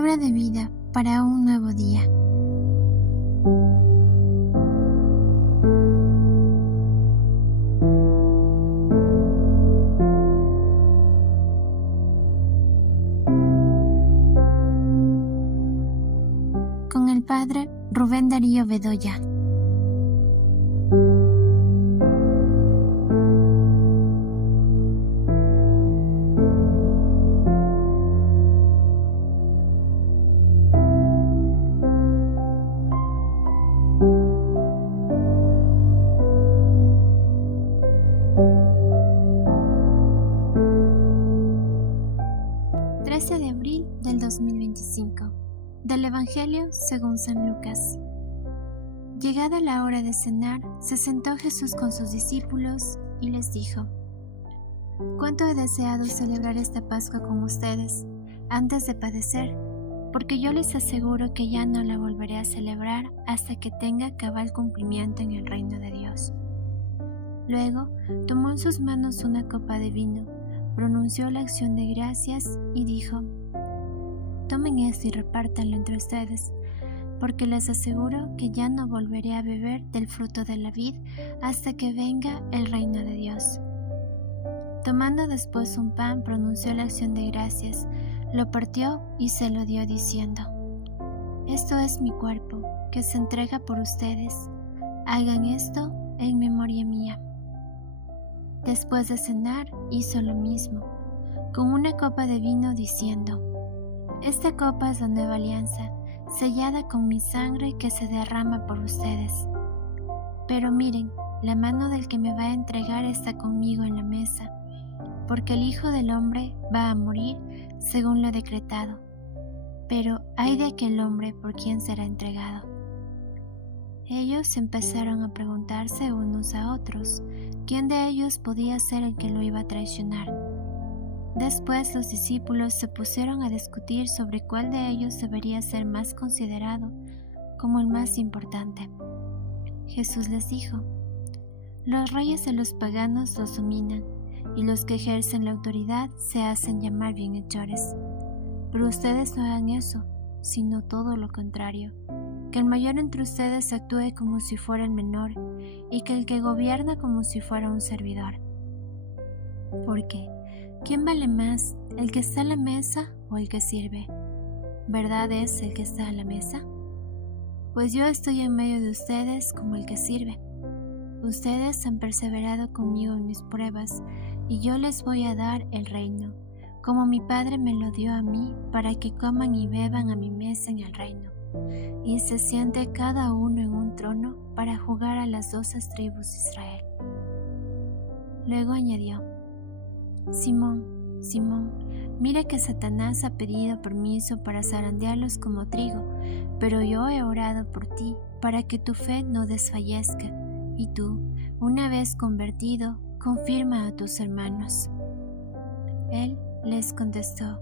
Palabra de vida para un nuevo día. Con el Padre Rubén Darío Bedoya. De abril del 2025, del Evangelio según San Lucas. Llegada la hora de cenar, se sentó Jesús con sus discípulos y les dijo: «Cuánto he deseado celebrar esta Pascua con ustedes antes de padecer, porque yo les aseguro que ya no la volveré a celebrar hasta que tenga cabal cumplimiento en el reino de Dios». Luego tomó en sus manos una copa de vino, pronunció la acción de gracias y dijo: «Tomen esto y repártanlo entre ustedes, porque les aseguro que ya no volveré a beber del fruto de la vid hasta que venga el reino de Dios». Tomando después un pan, pronunció la acción de gracias, lo partió y se lo dio diciendo: «Esto es mi cuerpo, que se entrega por ustedes. Hagan esto en memoria mía». Después de cenar, hizo lo mismo, con una copa de vino, diciendo: «Esta copa es la nueva alianza, sellada con mi sangre que se derrama por ustedes. Pero miren, la mano del que me va a entregar está conmigo en la mesa, porque el Hijo del Hombre va a morir según lo decretado. Pero ay de aquel hombre por quien será entregado». Ellos empezaron a preguntarse unos a otros quién de ellos podía ser el que lo iba a traicionar. Después los discípulos se pusieron a discutir sobre cuál de ellos debería ser más considerado como el más importante. Jesús les dijo: «Los reyes de los paganos los dominan, y los que ejercen la autoridad se hacen llamar bienhechores. Pero ustedes no hagan eso, sino todo lo contrario. Que el mayor entre ustedes actúe como si fuera el menor, y que el que gobierna como si fuera un servidor. Porque, ¿quién vale más, el que está a la mesa o el que sirve? ¿Verdad es el que está a la mesa? Pues yo estoy en medio de ustedes como el que sirve. Ustedes han perseverado conmigo en mis pruebas, y yo les voy a dar el reino, como mi Padre me lo dio a mí, para que coman y beban a mi mesa en el reino, y se siente cada uno en un trono para juzgar a las 12 tribus de Israel». Luego añadió: «Simón, Simón, mira que Satanás ha pedido permiso para zarandearlos como trigo, pero yo he orado por ti para que tu fe no desfallezca, y tú, una vez convertido, confirma a tus hermanos». Él les contestó: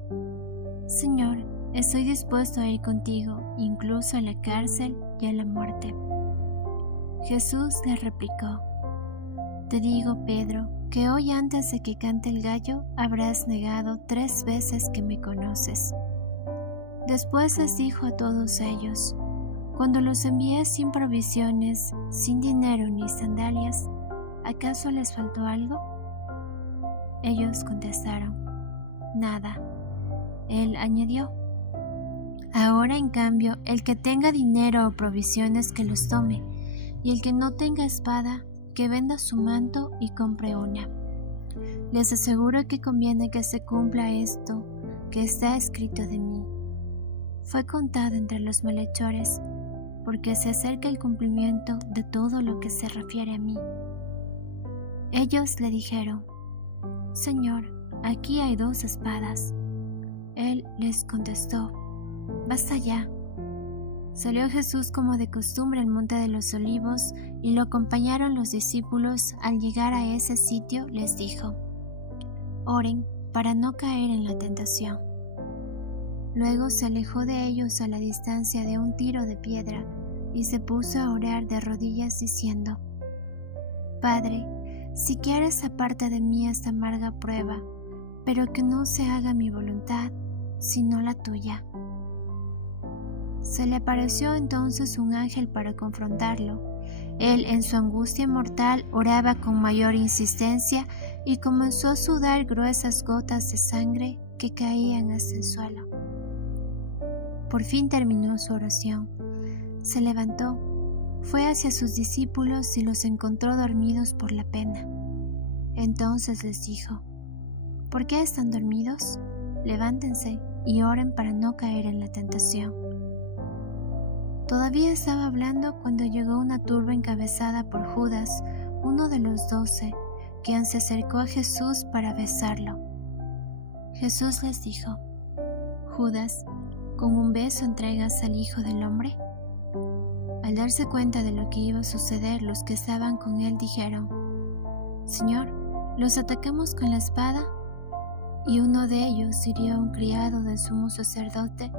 «Señor, estoy dispuesto a ir contigo, incluso a la cárcel y a la muerte». Jesús le replicó: «Te digo, Pedro, que hoy antes de que cante el gallo habrás negado 3 veces que me conoces». Después les dijo a todos ellos: «Cuando los envié sin provisiones, sin dinero ni sandalias, ¿acaso les faltó algo?». Ellos contestaron: «Nada». Él añadió: «Ahora, en cambio, el que tenga dinero o provisiones, que los tome, y el que no tenga espada, que venda su manto y compre una. Les aseguro que conviene que se cumpla esto que está escrito de mí. Fue contado entre los malhechores, porque se acerca el cumplimiento de todo lo que se refiere a mí». Ellos le dijeron: «Señor, aquí hay 2 espadas». Él les contestó: «Basta ya». Salió Jesús como de costumbre al monte de los Olivos, y lo acompañaron los discípulos. Al llegar a ese sitio les dijo: «Oren para no caer en la tentación». Luego se alejó de ellos a la distancia de un tiro de piedra, y se puso a orar de rodillas diciendo: «Padre, si quieres, aparta de mí esta amarga prueba, pero que no se haga mi voluntad, sino la tuya». Se le apareció entonces un ángel para confrontarlo. Él, en su angustia mortal, oraba con mayor insistencia y comenzó a sudar gruesas gotas de sangre que caían hasta el suelo. Por fin terminó su oración. Se levantó, fue hacia sus discípulos y los encontró dormidos por la pena. Entonces les dijo: ¿Por qué están dormidos? Levántense y oren para no caer en la tentación. Todavía estaba hablando cuando llegó una turba encabezada por Judas, uno de los 12, quien se acercó a Jesús para besarlo. Jesús les dijo: Judas, ¿con un beso entregas al Hijo del Hombre? Al darse cuenta de lo que iba a suceder, los que estaban con él dijeron: Señor, ¿los atacamos con la espada? Y uno de ellos hirió a un criado del sumo sacerdote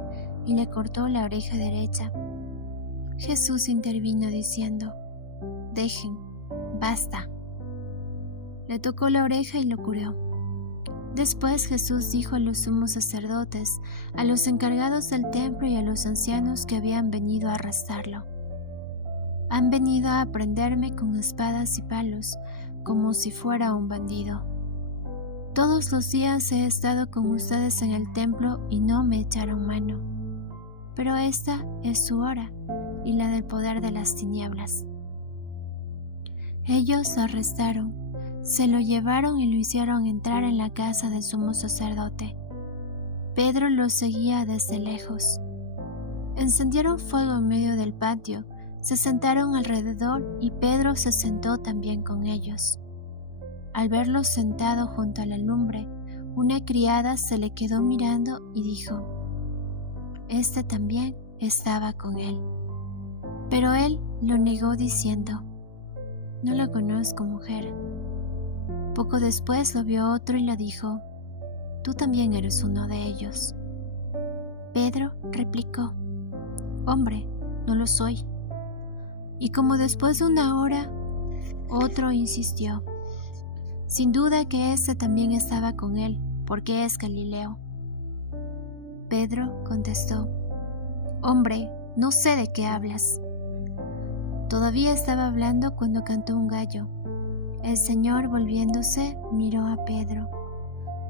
y le cortó la oreja derecha. Jesús intervino diciendo: Dejen, basta. Le tocó la oreja y lo curó. Después Jesús dijo a los sumos sacerdotes, a los encargados del templo y a los ancianos que habían venido a arrestarlo: Han venido a prenderme con espadas y palos, como si fuera un bandido. Todos los días he estado con ustedes en el templo y no me echaron mano. Pero esta es su hora y la del poder de las tinieblas. Ellos lo arrestaron, se lo llevaron y lo hicieron entrar en la casa del sumo sacerdote. Pedro lo seguía desde lejos. Encendieron fuego en medio del patio, se sentaron alrededor y Pedro se sentó también con ellos. Al verlo sentado junto a la lumbre, una criada se le quedó mirando y dijo: Este también estaba con él. Pero él lo negó diciendo: No lo conozco, mujer. Poco después lo vio otro y le dijo: Tú también eres uno de ellos. Pedro replicó: Hombre, no lo soy. Y como después de una hora, otro insistió: Sin duda que ese también estaba con él, porque es Galileo. Pedro contestó: Hombre, no sé de qué hablas. Todavía estaba hablando cuando cantó un gallo. El Señor, volviéndose, miró a Pedro.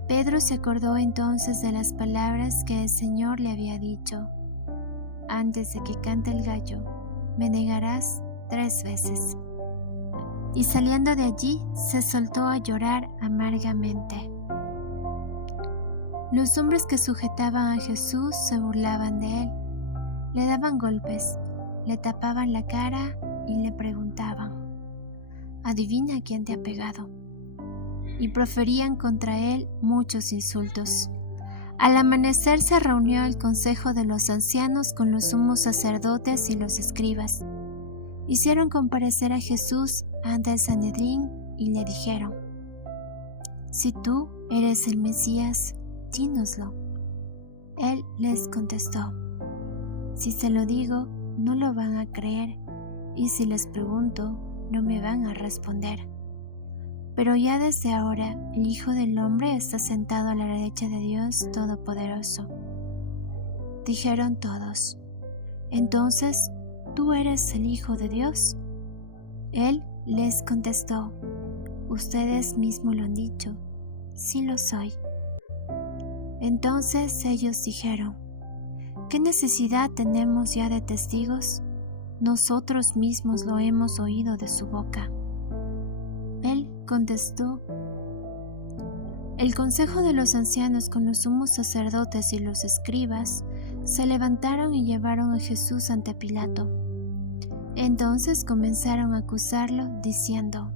Pedro se acordó entonces de las palabras que el Señor le había dicho: Antes de que cante el gallo, me negarás 3 veces. Y saliendo de allí, se soltó a llorar amargamente. Los hombres que sujetaban a Jesús se burlaban de él, le daban golpes, le tapaban la cara y le preguntaban: Adivina quién te ha pegado. Y proferían contra él muchos insultos. Al amanecer se reunió el consejo de los ancianos con los sumos sacerdotes y los escribas. Hicieron comparecer a Jesús ante el Sanedrín y le dijeron: Si tú eres el Mesías, dínoslo. Él les contestó: Si se lo digo, no lo van a creer, y si les pregunto, no me van a responder. Pero ya desde ahora el Hijo del Hombre está sentado a la derecha de Dios Todopoderoso. Dijeron todos: Entonces, ¿tú eres el Hijo de Dios? Él les contestó: Ustedes mismos lo han dicho, sí lo soy. Entonces ellos dijeron: ¿Qué necesidad tenemos ya de testigos? Nosotros mismos lo hemos oído de su boca. Él contestó: El consejo de los ancianos con los sumos sacerdotes y los escribas se levantaron y llevaron a Jesús ante Pilato. Entonces comenzaron a acusarlo, diciendo: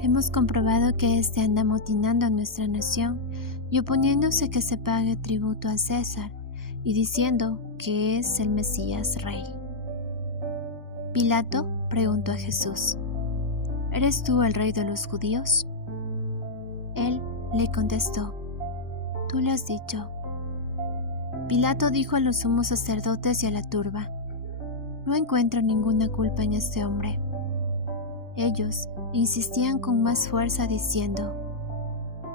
Hemos comprobado que éste anda amotinando a nuestra nación y oponiéndose que se pague tributo a César, y diciendo que es el Mesías Rey. Pilato preguntó a Jesús: ¿Eres tú el rey de los judíos? Él le contestó: Tú lo has dicho. Pilato dijo a los sumos sacerdotes y a la turba: No encuentro ninguna culpa en este hombre. Ellos insistían con más fuerza diciendo: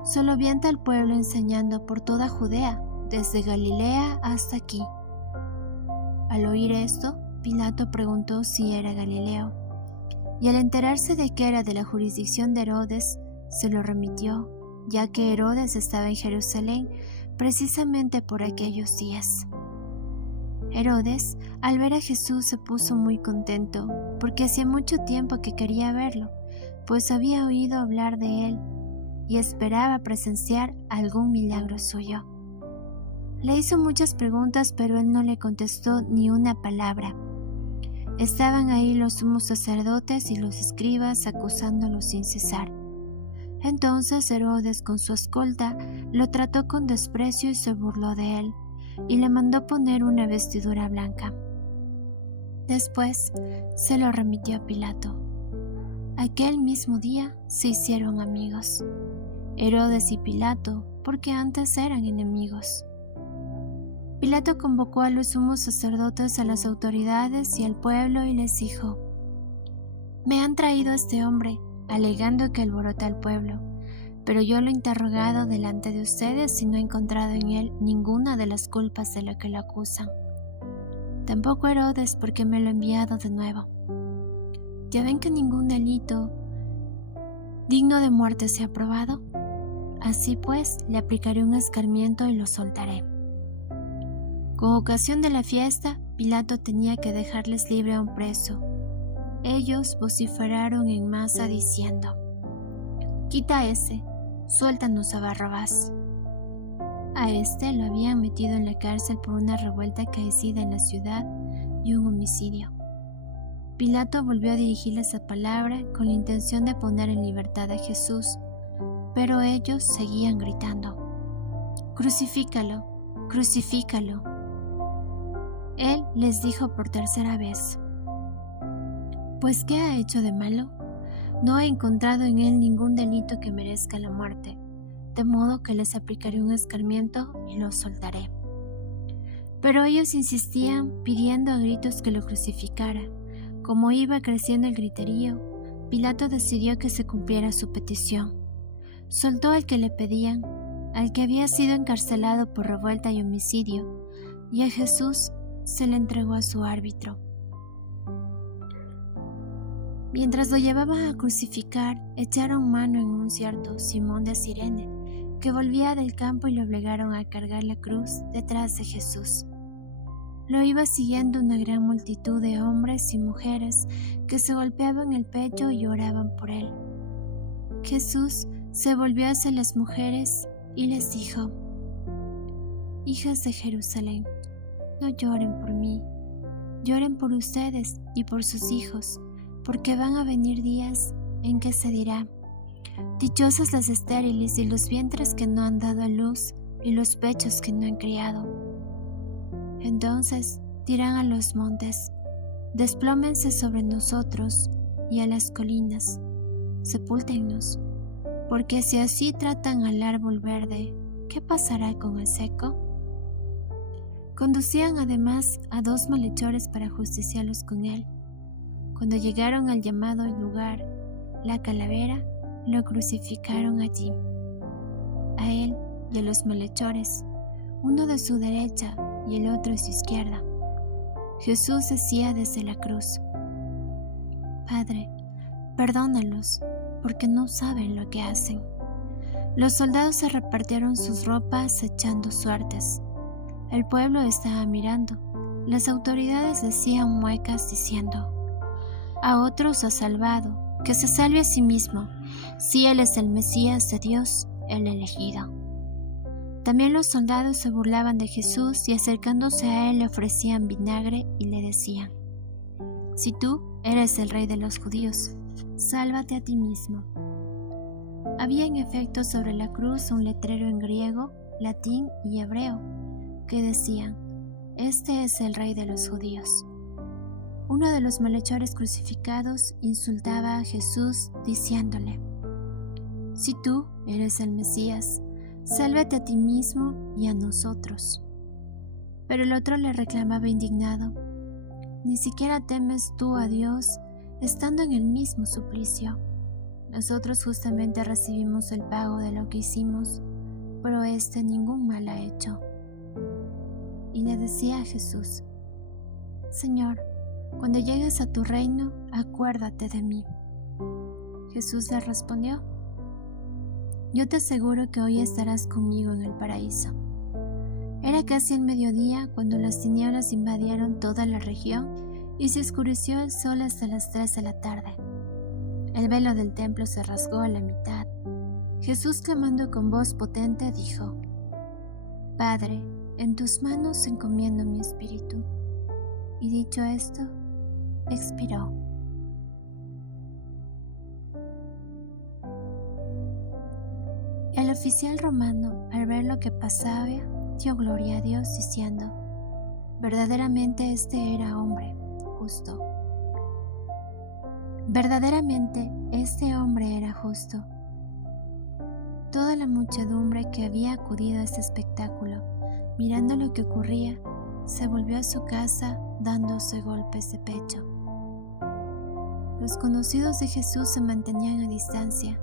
Solo avienta al pueblo enseñando por toda Judea, desde Galilea hasta aquí. Al oír esto, Pilato preguntó si era Galileo, y al enterarse de que era de la jurisdicción de Herodes, se lo remitió, ya que Herodes estaba en Jerusalén precisamente por aquellos días. Herodes, al ver a Jesús, se puso muy contento, porque hacía mucho tiempo que quería verlo, pues había oído hablar de él y esperaba presenciar algún milagro suyo. Le hizo muchas preguntas, pero él no le contestó ni una palabra. Estaban ahí los sumos sacerdotes y los escribas acusándolo sin cesar. Entonces Herodes, con su escolta, lo trató con desprecio y se burló de él, y le mandó poner una vestidura blanca. Después se lo remitió a Pilato. Aquel mismo día se hicieron amigos, Herodes y Pilato, porque antes eran enemigos. Pilato convocó a los sumos sacerdotes, a las autoridades y al pueblo y les dijo: «Me han traído a este hombre, alegando que alborota al pueblo, pero yo lo he interrogado delante de ustedes y no he encontrado en él ninguna de las culpas de lo que lo acusan. Tampoco Herodes, porque me lo ha enviado de nuevo. ¿Ya ven que ningún delito digno de muerte se ha probado? Así pues, le aplicaré un escarmiento y lo soltaré». Con ocasión de la fiesta, Pilato tenía que dejarles libre a un preso. Ellos vociferaron en masa diciendo: «Quita a ese, suéltanos a Barrabás». A este lo habían metido en la cárcel por una revuelta acaecida en la ciudad y un homicidio. Pilato volvió a dirigirles la palabra con la intención de poner en libertad a Jesús, pero ellos seguían gritando: «¡Crucifícalo! ¡Crucifícalo!». Él les dijo por tercera vez: «Pues, ¿qué ha hecho de malo? No he encontrado en él ningún delito que merezca la muerte, de modo que les aplicaré un escarmiento y lo soltaré». Pero ellos insistían, pidiendo a gritos que lo crucificara. Como iba creciendo el griterío, Pilato decidió que se cumpliera su petición. Soltó al que le pedían, al que había sido encarcelado por revuelta y homicidio, y a Jesús se le entregó a su árbitro. Mientras lo llevaban a crucificar, echaron mano en un cierto Simón de Cirene, que volvía del campo, y lo obligaron a cargar la cruz detrás de Jesús. Lo iba siguiendo una gran multitud de hombres y mujeres que se golpeaban el pecho y oraban por él. Jesús se volvió hacia las mujeres y les dijo: «Hijas de Jerusalén, no lloren por mí, lloren por ustedes y por sus hijos, porque van a venir días en que se dirá: dichosas las estériles y los vientres que no han dado a luz y los pechos que no han criado. Entonces dirán a los montes: desplómense sobre nosotros, y a las colinas: sepúltennos, porque si así tratan al árbol verde, ¿qué pasará con el seco?». Conducían además a 2 malhechores para justiciarlos con él. Cuando llegaron al llamado lugar, la calavera, lo crucificaron allí, a él y a los malhechores, uno de su derecha y el otro de su izquierda. Jesús decía desde la cruz: «Padre, perdónalos, porque no saben lo que hacen». Los soldados se repartieron sus ropas echando suertes. El pueblo estaba mirando. Las autoridades decían muecas diciendo: «A otros ha salvado, que se salve a sí mismo, si él es el Mesías de Dios, el elegido». También los soldados se burlaban de Jesús y acercándose a él le ofrecían vinagre y le decían: «Si tú eres el rey de los judíos, sálvate a ti mismo». Había en efecto sobre la cruz un letrero en griego, latín y hebreo que decían: «Este es el rey de los judíos». Uno de los malhechores crucificados insultaba a Jesús diciéndole: «Si tú eres el Mesías, sálvate a ti mismo y a nosotros». Pero el otro le reclamaba indignado: «¿Ni siquiera temes tú a Dios, estando en el mismo suplicio? Nosotros justamente recibimos el pago de lo que hicimos, pero éste ningún mal ha hecho». Y le decía a Jesús: Señor, cuando llegues a tu reino, acuérdate de mí. Jesús le respondió: Yo te aseguro que hoy estarás conmigo en el paraíso. Era casi el mediodía cuando las tinieblas invadieron toda la región y se oscureció el sol hasta las 3 de la tarde. El velo del templo se rasgó a la mitad. Jesús, clamando con voz potente, dijo: Padre, en tus manos encomiendo mi espíritu. Y dicho esto, expiró. El oficial romano, al ver lo que pasaba, dio gloria a Dios, diciendo: Verdaderamente este era hombre justo. Verdaderamente este hombre era justo. Toda la muchedumbre que había acudido a este espectáculo, mirando lo que ocurría, se volvió a su casa dándose golpes de pecho. Los conocidos de Jesús se mantenían a distancia,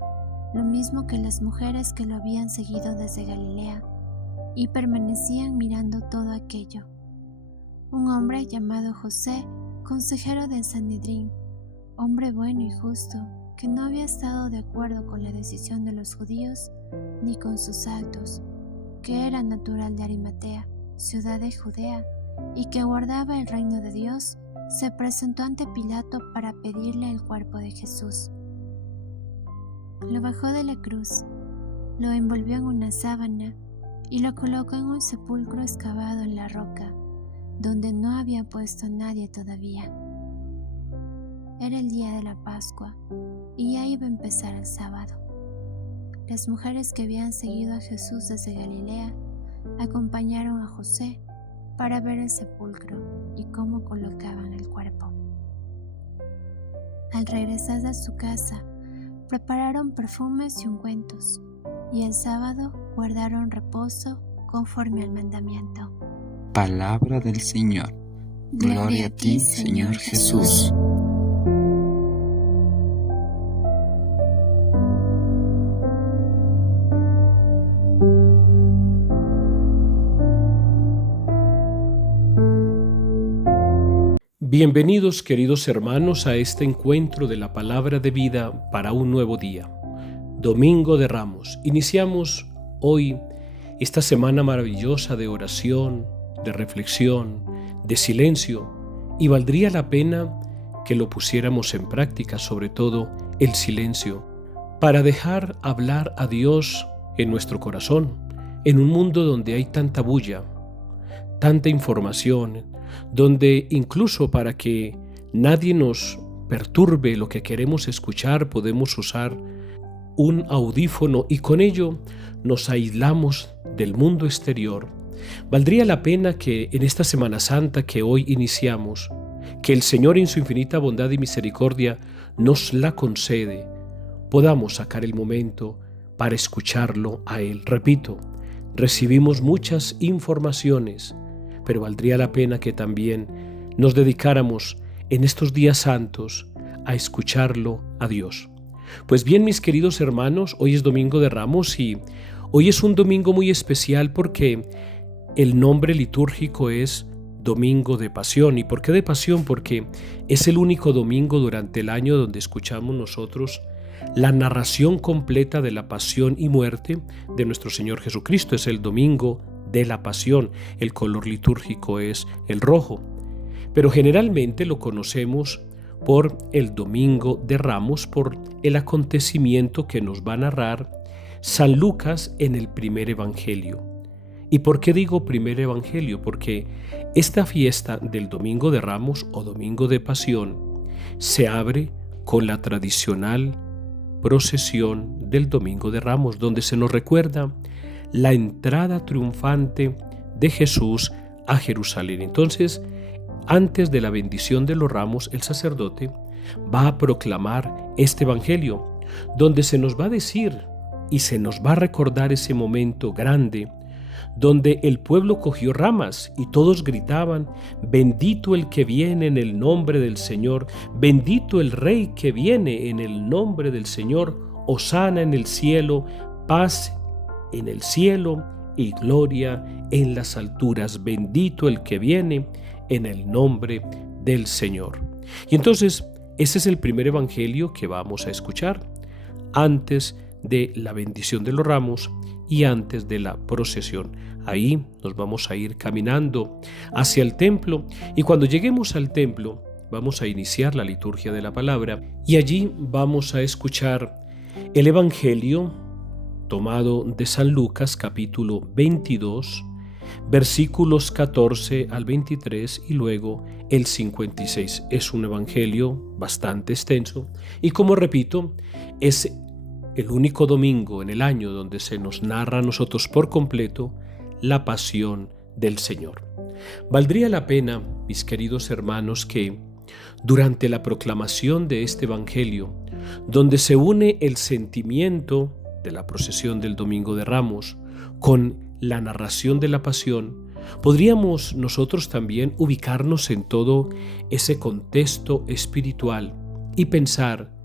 lo mismo que las mujeres que lo habían seguido desde Galilea, y permanecían mirando todo aquello. Un hombre llamado José, consejero del Sanedrín, hombre bueno y justo, que no había estado de acuerdo con la decisión de los judíos ni con sus actos, que era natural de Arimatea, ciudad de Judea, y que guardaba el reino de Dios, se presentó ante Pilato para pedirle el cuerpo de Jesús. Lo bajó de la cruz, lo envolvió en una sábana y lo colocó en un sepulcro excavado en la roca, donde no había puesto a nadie todavía. Era el día de la Pascua y ya iba a empezar el sábado. Las mujeres que habían seguido a Jesús desde Galilea acompañaron a José para ver el sepulcro y cómo colocaban el cuerpo. Al regresar a su casa, prepararon perfumes y ungüentos, y el sábado guardaron reposo conforme al mandamiento. Palabra del Señor. Gloria a ti, Señor Jesús. Bienvenidos, queridos hermanos, a este encuentro de la palabra de vida para un nuevo día. Domingo de Ramos. Iniciamos hoy esta semana maravillosa de oración, de reflexión, de silencio, y valdría la pena que lo pusiéramos en práctica, sobre todo el silencio, para dejar hablar a Dios en nuestro corazón, en un mundo donde hay tanta bulla, tanta información, donde incluso para que nadie nos perturbe lo que queremos escuchar, podemos usar un audífono y con ello nos aislamos del mundo exterior. Valdría la pena que en esta Semana Santa que hoy iniciamos, que el Señor en su infinita bondad y misericordia nos la concede, podamos sacar el momento para escucharlo a Él. Repito, recibimos muchas informaciones, pero valdría la pena que también nos dedicáramos en estos días santos a escucharlo a Dios. Pues bien, mis queridos hermanos, hoy es Domingo de Ramos y hoy es un domingo muy especial porque el nombre litúrgico es Domingo de Pasión. ¿Y por qué de Pasión? Porque es el único domingo durante el año donde escuchamos nosotros la narración completa de la pasión y muerte de nuestro Señor Jesucristo. Es el Domingo de la Pasión. El color litúrgico es el rojo, pero generalmente lo conocemos por el Domingo de Ramos, por el acontecimiento que nos va a narrar San Lucas en el primer Evangelio. ¿Y por qué digo primer Evangelio? Porque esta fiesta del Domingo de Ramos o Domingo de Pasión se abre con la tradicional procesión del Domingo de Ramos, donde se nos recuerda la entrada triunfante de Jesús a Jerusalén. Entonces, antes de la bendición de los ramos, el sacerdote va a proclamar este evangelio, donde se nos va a decir y se nos va a recordar ese momento grande, donde el pueblo cogió ramas y todos gritaban: bendito el que viene en el nombre del Señor, bendito el Rey que viene en el nombre del Señor, hosana en el cielo, paz en el cielo y gloria en las alturas, bendito el que viene en el nombre del Señor. Y entonces, ese es el primer evangelio que vamos a escuchar antes de la bendición de los ramos y antes de la procesión. Ahí nos vamos a ir caminando hacia el templo, y cuando lleguemos al templo vamos a iniciar la liturgia de la palabra, y allí vamos a escuchar el evangelio tomado de San Lucas, capítulo 22, versículos 14 al 23 y luego el 56. Es un evangelio bastante extenso y, como repito, es el único domingo en el año donde se nos narra a nosotros por completo la pasión del Señor. Valdría la pena, mis queridos hermanos, que durante la proclamación de este evangelio, donde se une el sentimiento de la procesión del Domingo de Ramos con la narración de la pasión, podríamos nosotros también ubicarnos en todo ese contexto espiritual y pensar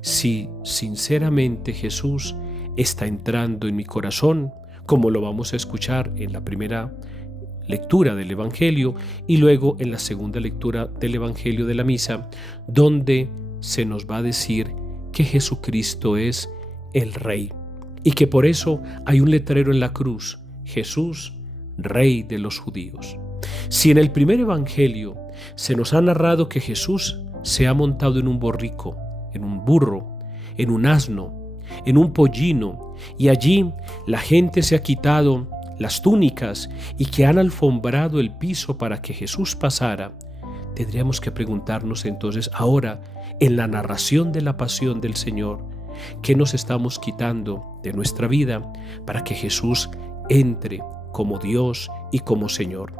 si sinceramente Jesús está entrando en mi corazón, como lo vamos a escuchar en la primera lectura del Evangelio y luego en la segunda lectura del Evangelio de la Misa, donde se nos va a decir que Jesucristo es el Rey y que por eso hay un letrero en la cruz: Jesús, Rey de los judíos. Si en el primer Evangelio se nos ha narrado que Jesús se ha montado en un borrico, en un burro, en un asno, en un pollino, y allí la gente se ha quitado las túnicas y que han alfombrado el piso para que Jesús pasara, tendríamos que preguntarnos entonces ahora, en la narración de la pasión del Señor, ¿qué nos estamos quitando de nuestra vida para que Jesús entre como Dios y como Señor?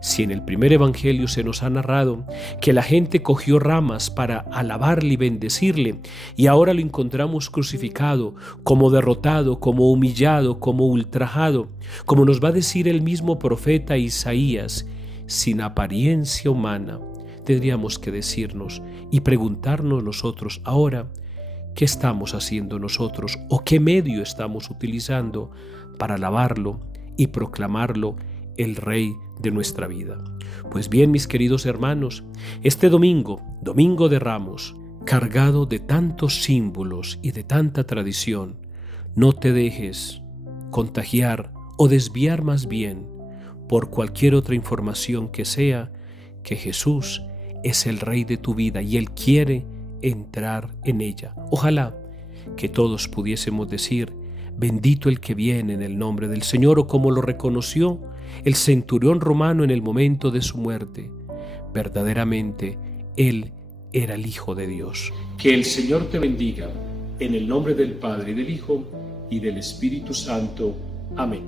Si en el primer evangelio se nos ha narrado que la gente cogió ramas para alabarle y bendecirle, y ahora lo encontramos crucificado, como derrotado, como humillado, como ultrajado, como nos va a decir el mismo profeta Isaías, sin apariencia humana, tendríamos que decirnos y preguntarnos nosotros ahora, ¿qué estamos haciendo nosotros o qué medio estamos utilizando para alabarlo y proclamarlo el Rey de nuestra vida? Pues bien, mis queridos hermanos, este domingo, Domingo de Ramos, cargado de tantos símbolos y de tanta tradición, no te dejes contagiar o desviar más bien por cualquier otra información que sea que Jesús es el Rey de tu vida y Él quiere entrar en ella. Ojalá que todos pudiésemos decir: bendito el que viene en el nombre del Señor, o como lo reconoció el centurión romano en el momento de su muerte, verdaderamente Él era el Hijo de Dios. Que el Señor te bendiga, en el nombre del Padre, y del Hijo, y del Espíritu Santo. Amén.